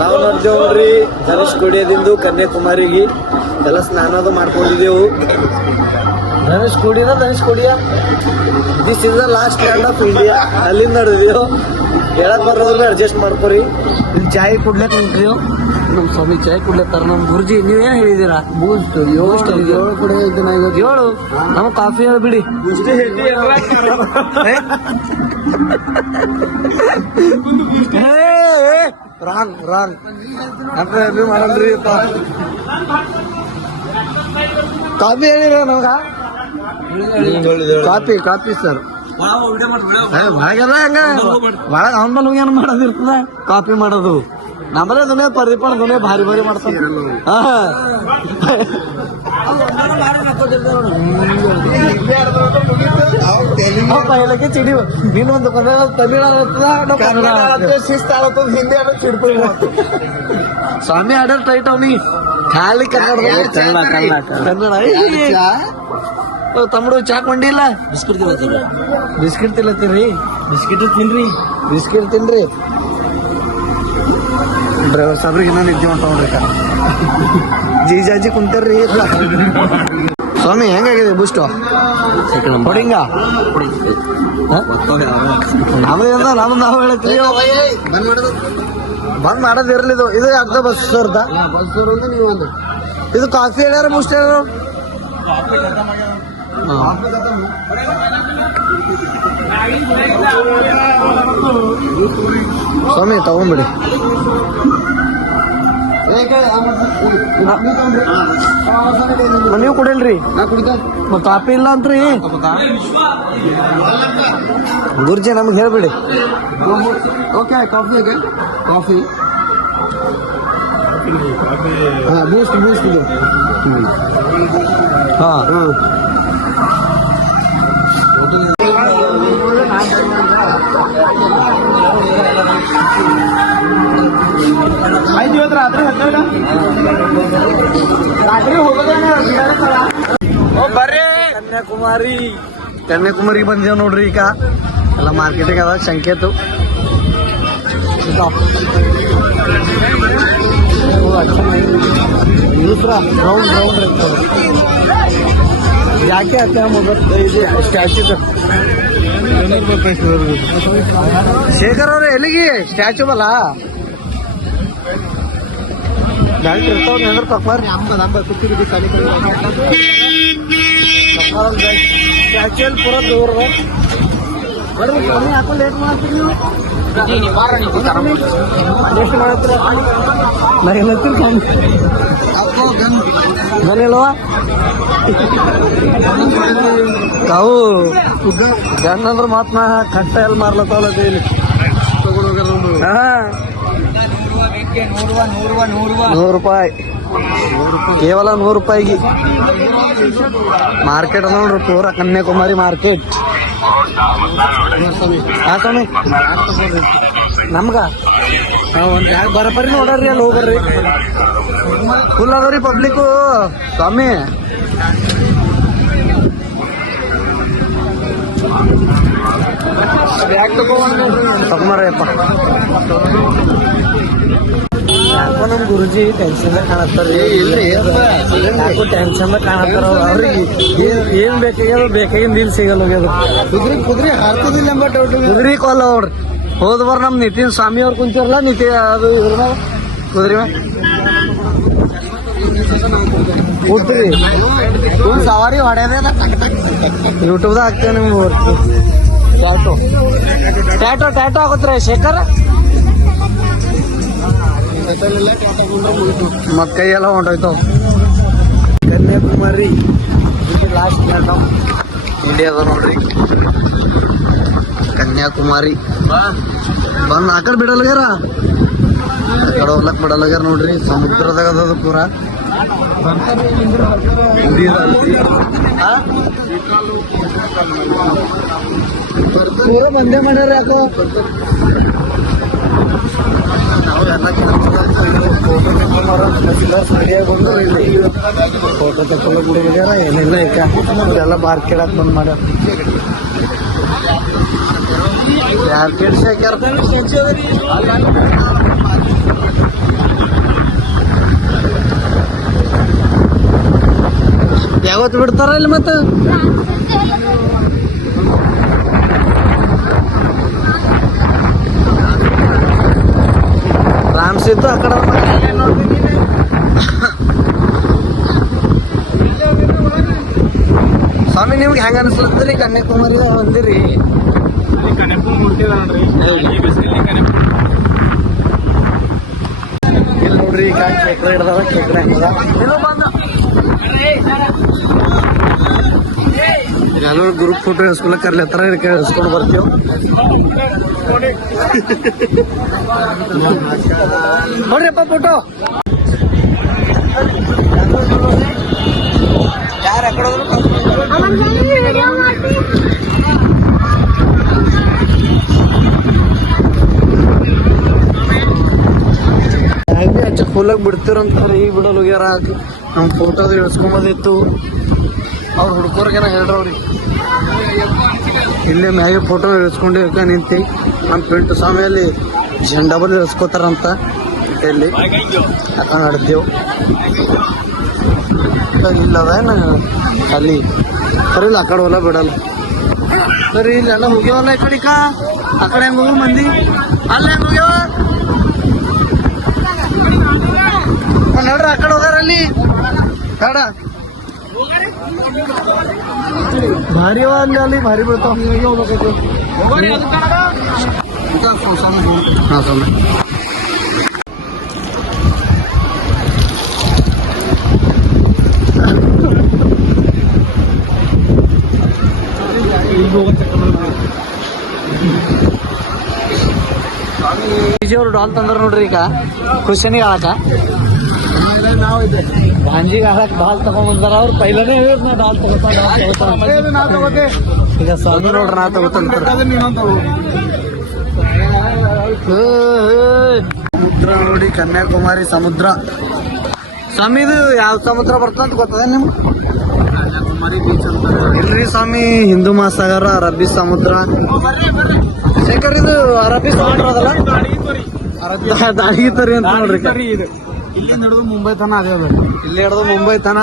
ನಾವು ನೋಡ್ತೇವ್ರಿ ಧನುಷ್ಕೋಡಿಯದಿಂದ ಕನ್ಯಾಕುಮಾರಿಗೆ ಎಲ್ಲ ಸ್ನಾನದು ಮಾಡ್ಕೊಂಡಿದ್ದೆವು. ಧನುಷ್ಕೋಡಿಯ this is the last land of India. ಅಲ್ಲಿಂದ ನಡೆದೇವು. ಹೇಳಕ್ ಬರೋದ್ರೆ ಅಡ್ಜಸ್ಟ್ ಮಾಡ್ಕೊರಿ. ಇಲ್ಲಿ ಚಾಯ್ ಕುಡ್ಲಕ್ ನಿಂತ್ರಿ. ನಮ್ಮ ಸ್ವಾಮಿ ಚಾಯ್ ಕುಡ್ಲತ್ತಾರ. ನಮ್ಮ ಗುರುಜಿ ನೀವೇನ್ ಹೇಳಿದೀರಾ? ಏಳು ಕೂಡ ಏಳು. ನಮ್ಗೆ ಕಾಫಿ ಹೇಳ್ಬಿಡಿ. ರಾಂಗ್ ಮಾಡಲ್ರಿ. ಕಾಫಿ ಹೇಳಿರ ನಮಗ? Coffee sir. ಭಾಳ ಹಂಗ ಭಾಳ ಅವನ ಮೇಲೆ ಏನ್ ಮಾಡೋದಿರ್ತದ ಕಾಫಿ ಮಾಡೋದು. ನಮ್ಮಲ್ಲೇ ದುನಿಯಾ ಪರಿಪಣ ದುನಿಯಾ ಭಾರಿ ಮಾಡ್ತಾನೆ. ಪೈಲಕ್ಕೆ ಚಿಡಿ ನೀನೊಂದು ತಮಿಳ್ ಶಿಸ್ತ ಹಿಂದಿ ಆಡೋ ಚಿಡ್ಪಿ ಸ್ವಾಮಿ ಆಡರ್ ಟೈಟ್ ಅವನಿ ಖಾಲಿ ಕನ್ನಡ. ತಮ್ಮಡು ಚಾ ಕೊಂಡಿಲ್ಲ? ಬಿಸ್ಕಿಟ್ ತಿನ್ರಿ. ಬಿಸ್ಕಿಟ್ ತಿನ್ರಿ. ಡ್ರೈವರ್ ಸಾಬ್ರಿಗೆ ಇನ್ನೂ ನಿದ್ದೆ ಹೊಂಟವ್ರಿ. ಜೀಜಾಜಿ ಕುಂತಾರ್ರಿ. ಸ್ವಾಮಿ ಹೆಂಗಾಗಿದೆ ಬೂಸ್ಟ್ ಹೊಡಿಂಗ? ನಾವು ಹೇಳತ್ತೀವಿ ಬಂದ್ ಮಾಡೋದು ಇರ್ಲಿ. ಇದು ಅರ್ಧ ಬಸ್ ಅವ್ರದ. ಇದು ಕಾಫಿ ಹೇಳ್ಯಾರ ಬೂಸ್ಟ್ ಹೇಳ್ಯಾರ? ಸ್ವಾಮಿ ತಗೊಂಡ್ಬಿಡಿ. ನೀವು ಕುಡಿಲ್ರಿ? ಕಾಫಿ ಇಲ್ಲ ಅಂತ್ರಿ ಗುರ್ಜಿ ನಮ್ಗೆ ಹೇಳ್ಬಿಡಿ. ಓಕೆ ಕಾಫಿ ಬೂಸ್ಟ್ ಇದು. ಬರ್ರಿ ಕನ್ಯಾಕುಮಾರಿ ಬಂದೇವ್ ನೋಡ್ರಿ. ಈಗ ಎಲ್ಲ ಮಾರ್ಕೆಟಿಗೆ ಅದ ಸಂಕೇತು. ರೌಂಡ್ ಯಾಕೆ ಆತ ಸ್ಟ್ಯಾಚ್ಯೂ ಶೇಖರ್ ಅವ್ರೆ ಎಲ್ಲಿಗೆ ಸ್ಟ್ಯಾಚ್ಯೂ ಬಲ್ಲ ಬ್ಯಾಂಕ್ ಇರ್ತಾವ ನೆಂದ್ರ ತಪ್ಪಾರ ಸ್ಟ್ಯಾಚ್ಯೂ ಪೂರ ದೂರ ಹಾಕೋ ಲೇಟ್ ಮಾಡ್ತೀರಿ ಎಷ್ಟು ಮಾಡತ್ತೀರ? ಗನ್ನಿಲ್ವಾ? ತಾವು ಗನ್ ಅಂದ್ರೆ ಮಾತ್ ನಾ ಕಟ್ಟ ಎಲ್ಲಿ ಮಾರ್ಲತ್ತಾವಲ್ಲ ಇಲ್ಲಿ. 100 ರೂಪಾಯಿ ಕೇವಲ 100 ರೂಪಾಯಿಗೆ ಮಾರ್ಕೆಟ್ ಅದ ನೋಡ್ರಿ. ಪೂರ ಕನ್ಯಾಕುಮಾರಿ ಮಾರ್ಕೆಟ್. ಸ್ವಾಮಿ ನಮ್ಗ ಒಂದ್ ಜಾಗ ಬರಪರಿ ನೋಡ್ರಿ. ಅಲ್ಲಿ ಹೋಗ್ಬರ್ರಿ. ಫುಲ್ ಅದಾವ್ರಿ ಪಬ್ಲಿಕ್ಕು. ಸ್ವಾಮಿ ತಗೊಂಬರಪ್ಪ. ಯಾಕೋ ನಮ್ ಗುರುಜಿ ಟೆನ್ಷನ್ ಕಾಣತ್ತಾರ್ರಿ. ಯಾಕೋ ಟೆನ್ಷನ್ ಕಾಣತ್ತಾರ. ಅವ್ರಿಗೆ ಏನ್ ಬೇಕಾಗಿಂದ ಇಲ್ಲಿ ಸಿಗಲ್ಲ ಹೋಗ್ಯದ. ಕುದುರೆ ಹಾಕೋದಿಲ್ಲ. ಕುದುರೆ ಕೊಲ್ಲ ಅವ್ರಿ. ಹೋದ್ಬಾರ ನಮ್ ನಿತಿನ್ ಸ್ವಾಮಿ ಅವ್ರು ಕುಂತಿರಲ್ಲ ಅದು ಇದ್ರ ಕುದುರೆ ಕೂತ್ರಿ ಸವಾರಿ ಹೊಡೆಯದ ಯೂಟ್ಯೂಬ್ದಾಗ ಹಾಕ್ತೇವೆ ನಿಮ್ಗೆ. ಟ್ಯಾಟೋ ಆಗುತ್ರಿ ಶೇಖರ್? ಮತ್ ಕೈ ಎಲ್ಲ ಹೊಂಟೋಯ್ತಾವ. ಕನ್ಯಾಕುಮಾರಿ ಲಾಸ್ಟ್ ಇಂಡಿಯಾದ ನೋಡ್ರಿ. ಕನ್ಯಾಕುಮಾರಿ ಬಂದ್ ಆ ಕಡೆ ಬಿಡಲ್ಗ್ಯಾರ, ಆ ಕಡೆ ಹೋಗ್ಲಕ್ ಬಿಡಲ್ಗ್ಯಾರ ನೋಡ್ರಿ. ಸಮುದ್ರದಾಗ ಅದ ಪೂರ. ಪೂರ ಬಂದೇ ಮಾಡ್ಯಾರ. ಯಾಕೋ ಫೋಟೋ ತಕ್ಕೊಳ್ಳೋ ಬಿಡಿಗ್ಯಾರ. ಏನಿಲ್ಲ ಈಗ ಎಲ್ಲ ಬಾರ್ ಕೇಳಕ್ ಬಂದ್ ಮಾಡ್ಯಾರ. ಯಾರು ಕೆಡ್ಸಿ ಹಾಕ್ಯಾರ ಯಾವತ್ತು ಬಿಡ್ತಾರ ಇಲ್ಲಿ ಮತ್ತೆ ರಾಮ್ ಸಿದ್ದು ಆ ಕಡೆ ಸ್ವಾಮಿ ನಿಮ್ಗೆ ಹೆಂಗ ಅನಿಸ್ಲತ್ರಿ ಕನ್ಯಾಕುಮಾರಿ ಬಂದಿರಿ ಇಲ್ಲಿ ನೋಡ್ರಿ ಈಗ ಚಕ್ರ ಹಿಡ್ದಾವ ಚಕ್ರ ಹೆಂಗದ ಎಲ್ಲರೂ ಗ್ರೂಪ್ ಫೋಟೋ ಇಸ್ಕೊಳಕ್ ಕರ್ಲತ್ತಾರ ಇಸ್ಕೊಂಡು ಬರ್ತೀವಿ ನೋಡ್ರಿಪ್ಪ ಫೋಟೋ ಯಾರು ಅಕಡೋದ್ರು ಹಚ್ಚಕ್ ಹೋಲಕ್ ಬಿಡ್ತಿರಂತಾರೆ ಈಗ ಬಿಡಲ್ ಹೋಗ್ಯಾರ ನಮ್ ಫೋಟೋದು ಇಳಿಸ್ಕೊಂಬೋದಿತ್ತು ಅವ್ರು ಹುಡ್ಕೋರ್ಗೇನ ಹೇಳ್ರಿ ಅವ್ರಿಗೆ ಇಲ್ಲೇ ಮ್ಯಾಗೆ ಫೋಟೋ ಇಳಿಸ್ಕೊಂಡು ನಿಂತಿ ನಮ್ಮ ಪಿಂಟು ಸ್ವಾಮಿಯಲ್ಲಿ ಜೆಂಡಾಬಲ್ ಇಳಿಸ್ಕೋತಾರಂತ ಇಲ್ಲಿ ಯಾಕ ನಡ್ದೇವು ಇಲ್ಲದ ಅಲ್ಲಿ ಸರಿ ಇಲ್ಲ ಆ ಕಡೆ ಹೊಲ ಬಿಡಲ್ಲ ಸರಿ ಇಲ್ಲ ಎಲ್ಲ ಮುಗಿಯವಲ್ಲ ಈ ಕಡೆ ಆ ಕಡೆ ಹೆಂಗ್ ಹೋಗು ಮಂದಿ ಅಲ್ಲ ಹೆಂಗ್ ಮುಗಿಯವ ನೋಡ್ರಿ ಆ ಕಡೆ ಹೋಗಾರ ಅಲ್ಲಿ ಬೇಡ ಭಾರಿ ಅಲ್ಲಿ ಅಲ್ಲಿ ಭಾರಿ ಬೀಳ್ತಾವ ಹಾಂ ಸ್ವಾಮಿ ಅವ್ರು ಡಾಲ್ ತಂದ್ರ ನೋಡ್ರಿ ಈಗ ಖುಷಿನಿಗೆ ಆಳಕ ಗಾಂಜಿಗೆ ಆಳಕ್ ಡಾಲ್ ತಗೊಂಡ್ಬಂದಾರ ಅವ್ರು ಪೈಲನೇ ನಾ ಡಾಲ್ ತಗೋತಾನೆ ಈಗ ಸ್ವಾಮಿ ನೋಡ್ರಿ ನಾ ತಗೋತಾನೆ ಸಮುದ್ರ ನೋಡಿ ಕನ್ಯಾಕುಮಾರಿ ಸಮುದ್ರ ಸ್ವಾಮಿ ಇದು ಯಾವ ಸಮುದ್ರ ಬರ್ತಂತ ಗೊತ್ತದ ನಿಮ್ಗೆ ಇಲ್ರಿ ಸ್ವಾಮಿ ಹಿಂದೂ ಮಹಾಸಾಗರ ಅರಬ್ಬಿ ಸಮುದ್ರ ಶೇಖರ್ ಇದು ಅರಬ್ಬಿ ಸಮುದ್ರ ಅದಲ್ಲ ದಾಳಿಗೆ ತರಿ ಅಂತ ನೋಡ್ರಿ ಇಲ್ಲಿ ನಡೆದು ಮುಂಬೈ ತನ ಅದೇ ಇಲ್ಲಿ ಹಿಡಿದು ಮುಂಬೈ ತನ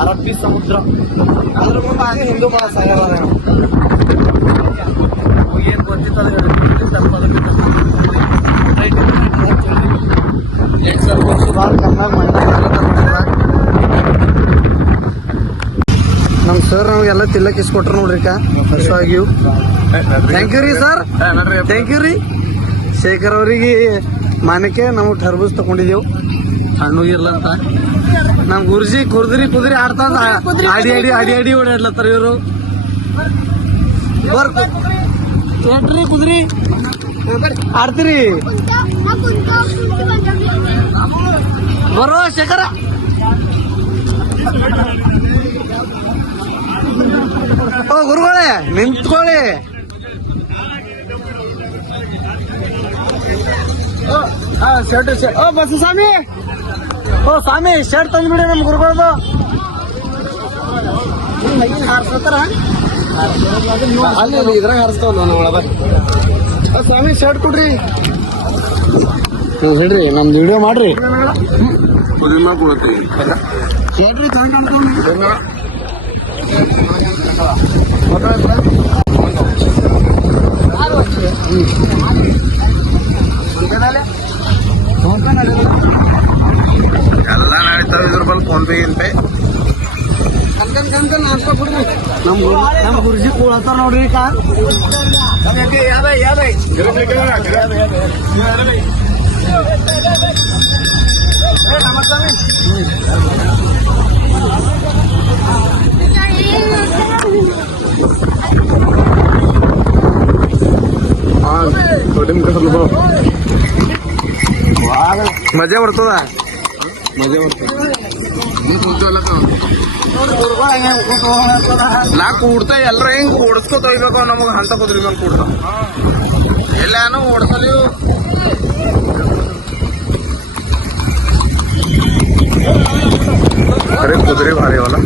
ಅರಬ್ಬಿ ಸಮುದ್ರ ಅದ್ರ ಮುಂದೆ ಹಾಗೆ ಹಿಂದೂ ಮಹಾಸಾಗರ ಅದ ಏನ್ ಗೊತ್ತಿತ್ತು ಭಾಳ ಕಮ್ಮಾಗಿ ನಮ್ ಸರ್ ನಾವೆಲ್ಲ ತಿಲ್ಲಕ್ ಇಸ್ಕೊಟ್ರ ನೋಡ್ರಿ ಹಸುವಾಗಿಯೂ ಥ್ಯಾಂಕ್ ಯು ರೀ ಸರ್ ಥ್ಯಾಂಕ್ ಯು ರೀ ಶೇಖರ್ ಅವ್ರಿಗೆ ಮಾನಕ್ಕೆ ನಾವು ಟರ್ಬೂಸ್ ತಗೊಂಡಿದ್ದೆವು ಹಣ್ಣುಗಿರ್ಲಂತ ನಮ್ ಗುರುಜಿ ಕುದುರಿ ಆಡ್ತಾ ಆಡಿ ಆಡಿ ಆಡಿ ಆಡಿ ಓಡಾಡ್ಲತ್ತಾರ ಇವರು ಏನ್ರಿ ಕುದುರಿ ಆಡ್ತೀರಿ ಬರೋ ಶೇಖರ ಓ ಗುರುಗಳೇ ನಿಂತ್ಕೊಳ್ಳಿ ಶರ್ಟ್ ಓ ಬಸ್ ಸ್ವಾಮಿ ಓ ಸ್ವಾಮಿ ಶರ್ಟ್ ತಂದ್ಬಿಡಿ ನಮ್ ಗುರುಗಳದು ಹಾರಿಸ್ತಾರ ಅಲ್ಲಿ ಇದ್ರಾಗ ಹಾರಿಸ್ತಾವಲ್ಲ ಒಳಗ ಸ್ವಾಮಿ ಶರ್ಟ್ ಕೊಡ್ರಿ ಹೇಳ್ರಿ ನಮ್ದು ವಿಡಿಯೋ ಮಾಡ್ರಿ ಹೇಳ್ರಿ ಎಲ್ಲ ನಡೀತಾವ ಇದ್ರ ಬಲ್ ಫೋನ್ ಪೇ ಏನ್ ಪೇ ನಾಷ್ಟ ಕೊಡ್ರಿ ನಮ್ ಗುರುಜಿ ಕೂಳತ್ತಾರ ನೋಡ್ರಿ ಈಗ ಮಜಾ ಬರ್ತದ ಮಜಾ ಬರ್ತದ ನಾ ಕೂಡ್ತಾ ಎಲ್ಲರ ಹಿಂಗ್ ಕೂಡಿಸ್ಕೊತ ಹೋಗ್ಬೇಕು ನಮಗ್ ಅಂತ ಕುದ್ರಿ ಮೇಲೆ ಕೂಡ್ತಾವ ಎಲ್ಲಾನು ಓಡಿಸಲಿ ಅರೆ ಕುದುರೆ ಭಾರಿ ಅವಲ್ಲ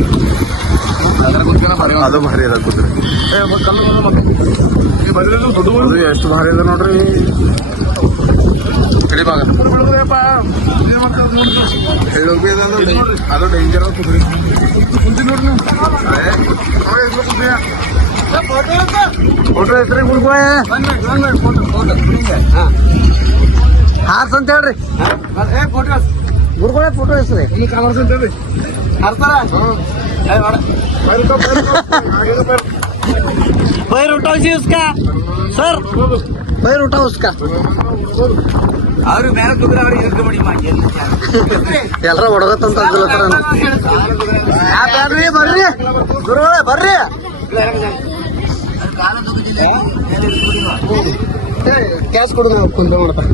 ಅದು ಭಾರಿ ಅದ ಕುದುರೆ ಅದು ಎಷ್ಟು ಭಾರಿ ಅದ ನೋಡ್ರಿ ಕಡಿ ಭಾಗ ಅದು ಡೇಂಜರ್ ಕುದುರೆ ಫೋಟೋ ಹೆಸ್ರಿ ಗುರುಗೋಯ ಹಾರ್ಸ್ ಅಂತ ಹೇಳ್ರಿ ಗುರುಗೋಯ ಫೋಟೋ ಹೆಸ್ರಿ ಕಾಮರ್ಸ್ ಅಂತ ಹೇಳ್ರಿ पैर उठाओ जी उसका सर पैर उठाओ उसका ಎಲ್ಲರ ಹೊಡಗತ್ತಂತ ಬರ್ರಿ ಗುರುಗಳೇ ಬರ್ರಿ ಕ್ಯಾಶ್ ಕೊಡು ನಾವು ಕುಂತ ಮಾಡ್ತಾರೆ